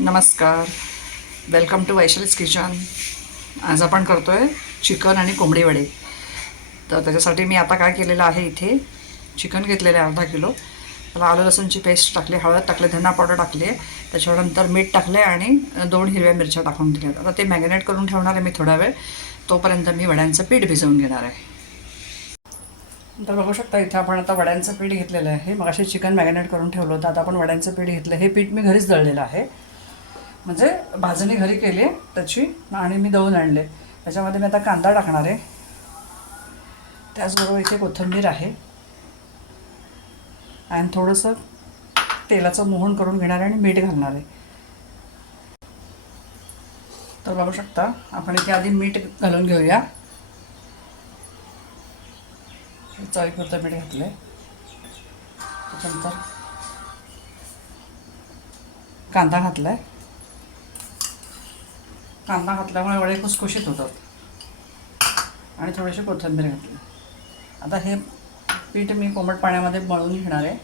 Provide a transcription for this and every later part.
नमस्कार, welcome to Vaishali's kitchen. आज आपण करतो आहे चिकन आणि कोंबडी वडे. तर त्याच्यासाठी मी आता काय केलेलं आहे, इथे चिकन घेतलेलं आहे अर्धा किलो. त्याला आलं लसूणची पेस्ट टाकली, हळद टाकले, धना पावडर टाकली आहे, त्याच्यानंतर मीठ टाकले आणि 2 हिरव्या मिरच्या टाकून दिल्या. आता ते मॅरिनेट करून ठेवणार आहे मी थोडा वेळ. तोपर्यंत मी वड्यांचं पीठ भिजवून घेणार आहे. तर बघू शकता इथे आपण आता वड्यांचं पीठ घेतलेलं आहे. मग असे चिकन मॅरिनेट करून ठेवलं होतं. आता आपण वड्यांचं पीठ घेतलं. हे पीठ मी घरीच दळलेलं आहे, म्हणजे भाजणी घरी केली आहे त्याची, आणि मी दळून आणले. त्याच्यामध्ये मी आता कांदा टाकणार आहे, त्याचबरोबर इथे कोथिंबीर आहे आणि थोडंसं तेलाचं मोहन करून घेणार आहे आणि मीठ घालणार आहे. तर बघू शकता आपण इथे आधी मीठ घालून घेऊया. चवीपुरतं मीठ घातलं आहे. त्याच्यानंतर कांदा घातला आहे. कांदा घातल्यामुळे वडे खुसखुशीत होतात. आणि थोडीशी कोथिंबीर घातली. आता हे पीठ मी कोमट पाण्यामध्ये मळून घेणार आहे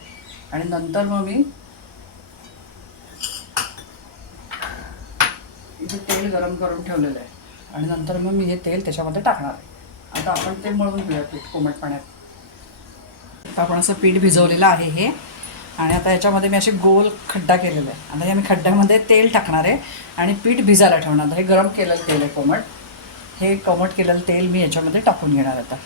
आणि नंतर मग मी इथे तेल गरम करून ठेवलेलं आहे आणि नंतर मग मी हे तेल त्याच्यामध्ये टाकणार आहे. आता आपण ते मळून घेऊया पीठ कोमट पाण्यात. आता आपण असं पीठ भिजवलेलं आहे हे, आणि आता याच्यामध्ये मी असे गोल खड्डा केलेला आहे. आता या मी खड्ड्यामध्ये तेल टाकणार आहे आणि पीठ भिजायला ठेवणार. हे गरम केलेलं तेल आहे कोमट. हे कोमट केलेलं तेल मी याच्यामध्ये टाकून घेणार आता.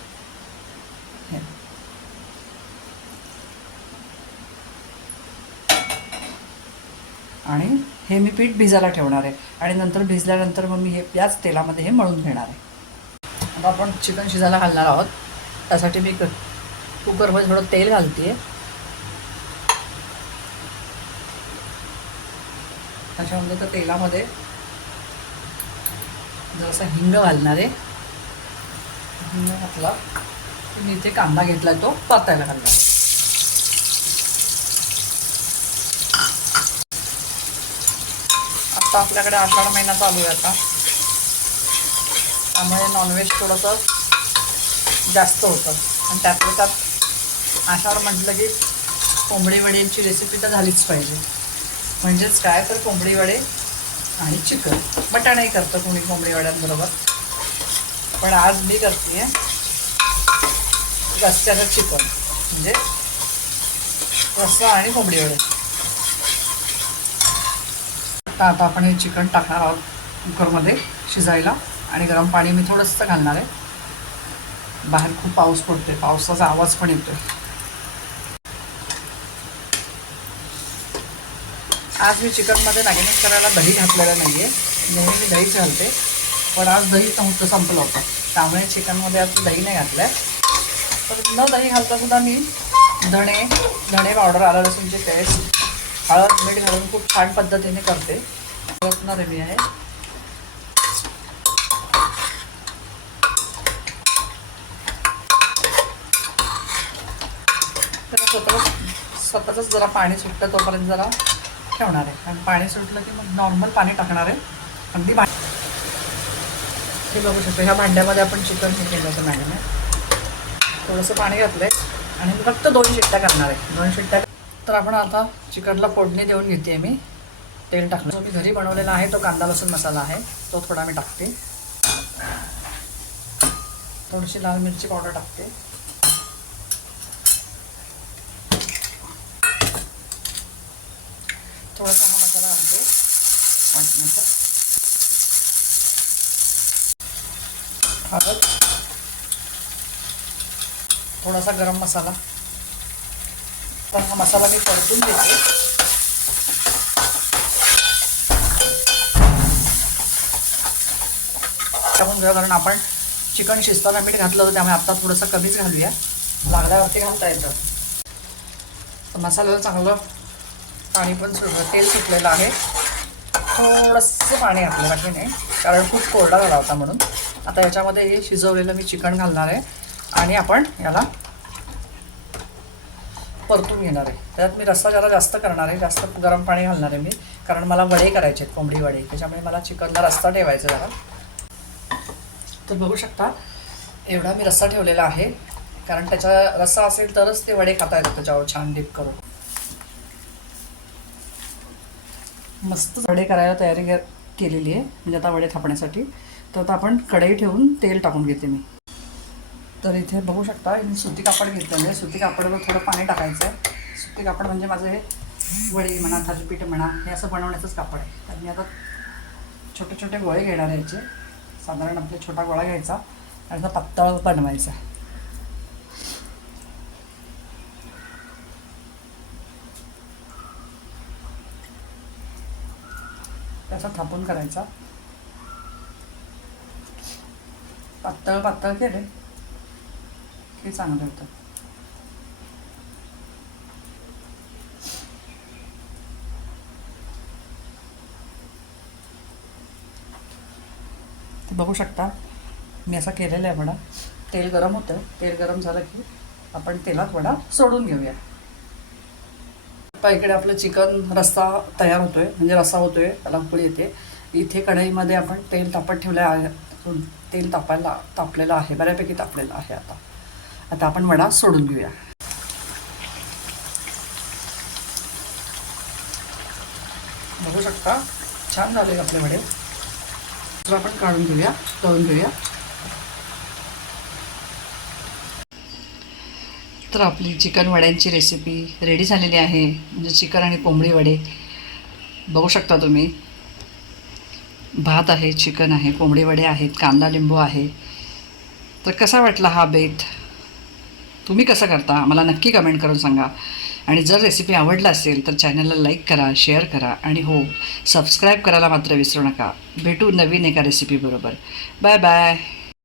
आणि हे मी पीठ भिजायला ठेवणार आहे आणि नंतर भिजल्यानंतर मग मी हे याच तेलामध्ये हे मळून घेणार आहे. आता आपण चिकन शिजायला घालणार आहोत. त्यासाठी मी कुकरमध्ये थोडं तेल घालते. त्याच्यामध्ये तर तेलामध्ये जरासा हिंग घालणार आहे. हिंग घातला की मी इथे कांदा घेतला, तो परतायला घालणार आहे. आता आपल्याकडे आषाढ महिना चालू आहे आता, त्यामुळे नॉनव्हेज थोडंसं जास्त होतं. आणि त्यातलं त्यात आषाढ म्हटलं की कोंबडी वड्यांची रेसिपी तर झालीच पाहिजे. म्हणजेच काय, तर कोंबडी वडे आणि चिकन. बटाणाही करतं कोणी कोंबडी वड्यांबरोबर, पण आज मी करते रस्स्याचं चिकन, म्हणजे रस्सा आणि कोंबडी वडे. आता आपण हे चिकन टाकणार आहोत कुकरमध्ये शिजायला, आणि गरम पाणी मी थोडंसं घालणार आहे. बाहेर खूप पाऊस पडतोय, पावसाचा आवाज पण येतोय. आज मी चिकनमध्ये मॅरिनेट करायला दही घातलेलं नाही आहे. नेहमी मी दहीच घालते, पण आज दही नव्हतं, संपलं होतं, त्यामुळे चिकनमध्ये आज दही नाही घातलं आहे. तर न दही घालतासुद्धा मी धणे पावडर, आलं लसूणची पेस्ट, हळद, मीठ घालून खूप छान पद्धतीने करते. करणार आहे मी आहे. तर स्वतःच जरा पाणी सुटतं तोपर्यंत जरा ठेवणार आहे, आणि पाणी सुटलं की मग नॉर्मल पाणी टाकणार आहे. अगदी हे बघू शकतो, ह्या भांड्यामध्ये आपण चिकन हे केलं होतं मॅरिनेट. थोडंसं पाणी घातलं आहे आणि फक्त 2 शिट्ट्या करणार आहे. 2 शिट्ट्या. तर आपण आता चिकनला फोडणी देऊन घेते मी. तेल टाकलं, जो मी घरी बनवलेला आहे तो कांदा लसूण मसाला आहे, तो थोडा मी टाकते. थोडीशी लाल मिरची पावडर टाकते. थोडासा हा मसाला आणते वाटण्याचा. हळद, थोडासा गरम मसाला. तर हा मसाला मी परतून देते. टाकून घेऊया, कारण आपण चिकन शिजताना मीठ घातलं होतं, त्यामुळे आता थोडंसं कमीच घालूया, लागल्यावरती घालता येतं. तर मसाल्याला चांगलं पाणी पण तेल सुटलेलं आहे. थोडंसं पाणी घातलं, बाकी नाही, कारण खूप कोरडा झाला होता म्हणून. आता याच्यामध्ये हे शिजवलेलं मी चिकन घालणार आहे आणि आपण याला परतून घेणार आहे. त्यात मी रस्सा जरा जास्त करणार आहे, जास्त गरम पाणी घालणार आहे मी, कारण मला वडे करायचे आहेत, कोंबडी वडे. त्याच्यामुळे मला चिकनला रस्सा ठेवायचा जरा. तर बघू शकता एवढा मी रस्सा ठेवलेला आहे, कारण त्याचा रस्सा असेल तरच ते वडे खाता येतात त्याच्यावर छान डिप करून. मस्त वडे करायला तयारी केलेली आहे, म्हणजे आता वडे थापण्यासाठी. तर आता आपण कढई ठेवून तेल टाकून घेते मी. तर इथे बघू शकता मी सुती कापड घेतलेलं आहे. सुती कापडावर थोडं पाणी टाकायचं आहे. सुती कापड म्हणजे माझं हे वडी म्हणा, थालीपीठ म्हणा, हे असं बनवण्याचंच कापड आहे. तर मी आता छोटे छोटे गोळे घेणार आहे याचे. साधारण आपला छोटा गोळा घ्यायचा आणि असा पातळ बनवायचा. त्याचा थापून करायचा. पातळ पातळ केले की चांगलं होतं. तर बघू शकता मी असा केलेला आहे वडा. तेल गरम होतं. तेल गरम झालं की आपण तेलात वडा सोडून घेऊया. आता इकडे आपलं चिकन रस्सा तयार होतोय, म्हणजे रस्सा होतोय, त्याला उकळी येते. इथे कढईमध्ये आपण तेल तापत ठेवलं आहे. तेल तापलेलं आहे, बऱ्यापैकी तापलेलं आहे. आता आपण वडा सोडून घेऊया. बघू शकता छान झाले आपले वडे. तर आपण काढून घेऊया, तळून घेऊया. तर आपली चिकन वड्यांची रेसिपी रेडी झालेली आहे, म्हणजे चिकन आणि कोंबडी वडे. बघू शकता तुम्ही, भात आहे, चिकन आहे, कोंबडी वडे आहेत, कांदा लिंबू आहे. तर कसा वाटला हा बेत? तुम्ही कसं करता मला नक्की कमेंट करून सांगा. आणि जर रेसिपी आवडला असेल तर चॅनलला लाईक करा, शेअर करा आणि हो, सबस्क्राईब करायला मात्र विसरू नका. भेटू नवीन एका रेसिपीबरोबर. Bye bye.